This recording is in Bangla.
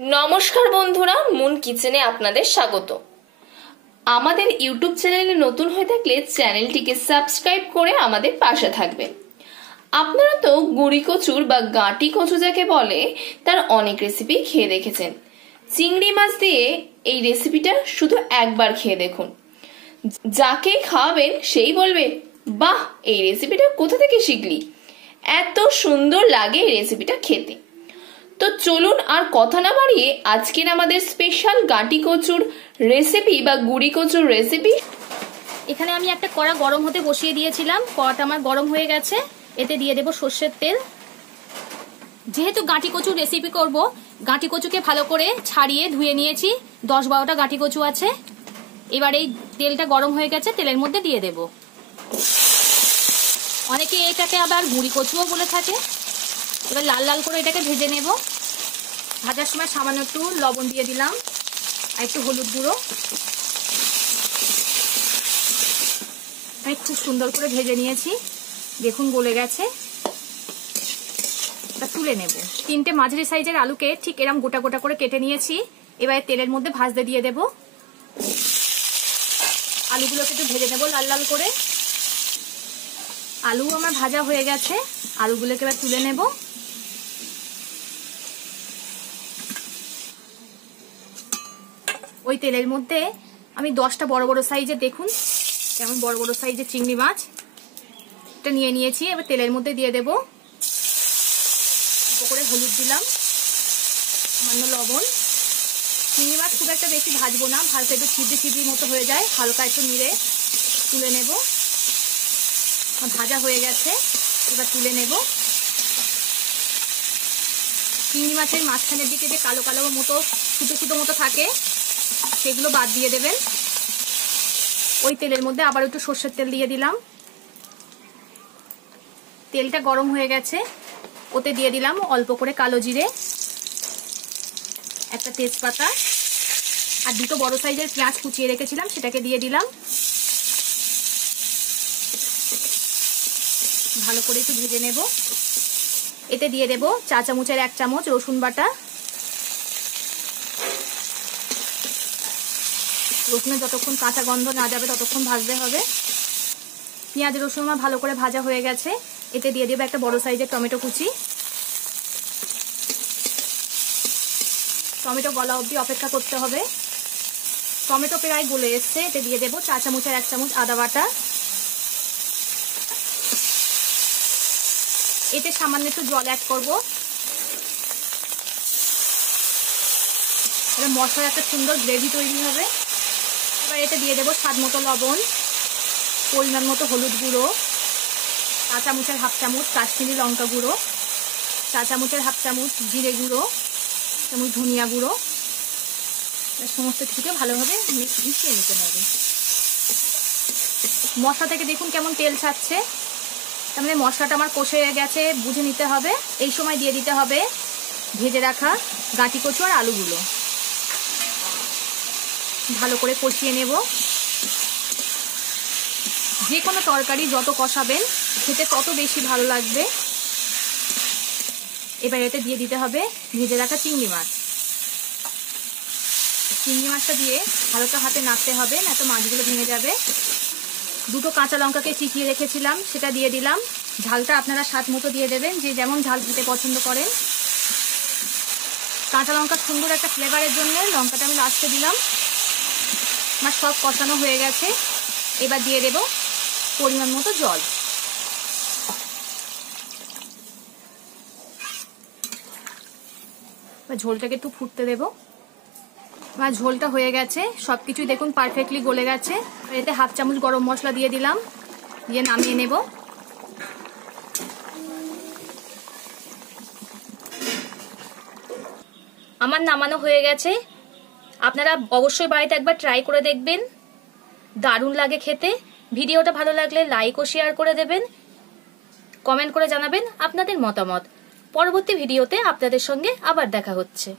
নমস্কার বন্ধুরা, মুন কিচেনে আপনাদের স্বাগত। আমাদের ইউটিউব চ্যানেলে নতুন হয়ে থাকলে চ্যানেলটিকে সাবস্ক্রাইব করে আমাদের পাশে থাকবেন। আপনারা তো গুঁড়ি কচুর বা গাঁটি কচু যাকে বলে তার অনেক রেসিপি খেয়ে দেখেছেন। চিংড়ি মাছ দিয়ে এই রেসিপিটা শুধু একবার খেয়ে দেখুন, যাকে খাওয়াবেন সেই বলবে, বাহ, এই রেসিপিটা কোথা থেকে শিখলি। এত সুন্দর লাগে এই রেসিপিটা খেতে। তো চলুন আর কথা না বাড়িয়ে আজকের আমাদের স্পেশাল গাঁটি কচুর রেসিপি বা গুঁড়ি কচুর রেসিপি। এখানে আমি একটা কড়া গরম হতে বসিয়ে দিয়েছিলাম। কড়াটা আমার গরম হয়ে গেছে। এতে দিয়ে দেব সর্ষের তেল। যেহেতু গাঁটি কচুর রেসিপি করব, গাঁটি কচুকে ভালো করে ছাড়িয়ে ধুয়ে নিয়েছি। 10-12টা গাঁটি কচু আছে। এবার এই তেলটা গরম হয়ে গেছে, তেলের মধ্যে দিয়ে দেব। অনেকে এটাকে আবার গুঁড়ি কচুও বলে থাকে। এবার লাল লাল করে এটাকে ভেজে নেব। ভাজার সময় সামান্য একটু লবণ দিয়ে দিলাম আর একটু হলুদ গুঁড়ো। আমি খুব সুন্দর করে ভেজে নিয়েছি, দেখুন গলে গেছে। এটা তুলে নেব। 3টে মাঝারি সাইজের আলুকে ঠিক এরকম গোটা গোটা করে কেটে নিয়েছি। এবার তেলের মধ্যে ভাজতে দিয়ে দেব। আলুগুলোকে একটু ভেজে নেব লাল লাল করে। আলু আমার ভাজা হয়ে গেছে, আলুগুলোকে এবার তুলে নেব। ওই তেলের মধ্যে আমি 10টা বড় বড় সাইজের, দেখুন কেমন বড় বড় সাইজের চিংড়ি মাছ এটা নিয়ে নিয়েছি। এবার তেলের মধ্যে দিয়ে দেব। অল্প করে হলুদ দিলাম, সামান্য লবণ। চিংড়ি মাছ খুব একটা বেশি ভাজবো না, ভাজতে একটু ছিদ্রি ছিদ্রির মতো হয়ে যায়, হালকা একটু নিড়ে তুলে নেব। ভাজা হয়ে গেছে, এবার তুলে নেব। চিংড়ি মাছের মাঝখানের দিকে যে কালো কালো মতো ছোটো ছোটো মতো থাকে, সেগুলো বাদ দিয়ে দেবেন। ওই তেলের মধ্যে আবার একটু সর্ষের তেল দিয়ে দিলাম। তেলটা গরম হয়ে গেছে, ওতে দিয়ে দিলাম অল্প করে কালো জিরে, একটা তেজপাতা আর 2টো বড় সাইজের পেঁয়াজ কুচিয়ে রেখেছিলাম, সেটাকে দিয়ে দিলাম। ভালো করে একটু ভেজে নেব। এতে দিয়ে দেব 4 চামচের 1 চামচ রসুন বাটা। রসুনে যতক্ষণ কাঁচা গন্ধ না যাবে ততক্ষণ ভাজতে হবে। পেঁয়াজ রসুন আমার ভালো করে ভাজা হয়ে গেছে। এতে দিয়ে দেবো একটা বড় সাইজের টমেটো কুচি। টমেটো গলা অবধি অপেক্ষা করতে হবে। টমেটো প্রায় গলে এসছে। এতে দিয়ে দেবো 4 চামচের 1 চামচ আদা বাটা। এতে সামান্য একটু জল অ্যাড করবো। এবার মশলার একটা সুন্দর গ্রেভি তৈরি হবে। এবার এতে দিয়ে দেবো স্বাদ মতো লবণ, পরিমাণ মতো হলুদ গুঁড়ো, 4 চামচের 1/2 চামচ কাশ্মীরি লঙ্কা গুঁড়ো, 4 চামচের 1/2 চামচ জিরে গুঁড়ো, চামচ ধনিয়া গুঁড়ো। সমস্ত কিছুকে ভালোভাবে মিশিয়ে নিতে হবে। মশলা থেকে দেখুন কেমন তেল ছাড়ছে, তার মানে মশলাটা আমার কষে গেছে, বুঝে নিতে হবে। এই সময় দিয়ে দিতে হবে ভেজে রাখা গাঁটি কচু আর আলুগুলো। ভালো করে কষিয়ে নেব। যে কোনো তরকারি যত কষাবেন খেতে তত বেশি ভালো লাগবে। এবার এতে দিয়ে দিতে হবে ভেজে রাখা চিংড়ি মাছ। চিংড়ি মাছটা দিয়ে হালকা হাতে নাড়তে হবে, না তো মাছগুলো ভেঙে যাবে। 2টো কাঁচা লঙ্কাকে চিকিয়ে রেখেছিলাম, সেটা দিয়ে দিলাম। ঝালটা আপনারা স্বাদ মতো দিয়ে দেবেন, যে যেমন ঝাল খেতে পছন্দ করেন। কাঁচা লঙ্কা সুন্দর একটা ফ্লেভারের জন্য লঙ্কাটা আমি লাস্টে দিলাম। আমার সব কষানো হয়ে গেছে। এবার দিয়ে দেব পরিমাণ মতো জল। ঝোলটাকে একটু ফুটতে দেব। আমার ঝোলটা হয়ে গেছে, সবকিছুই দেখুন পারফেক্টলি গলে গেছে। এতে 1/2 চামচ গরম মশলা দিয়ে দিলাম, দিয়ে নামিয়ে নেব। আমার নামানো হয়ে গেছে। আপনারা অবশ্যই বাড়িতে একবার ট্রাই করে দেখবেন, দারুণ লাগে খেতে। ভিডিওটা ভালো লাগলে লাইক ও শেয়ার করে দেবেন, কমেন্ট করে জানাবেন আপনাদের মতামত। পরবর্তী ভিডিওতে আপনাদের সঙ্গে আবার দেখা হচ্ছে।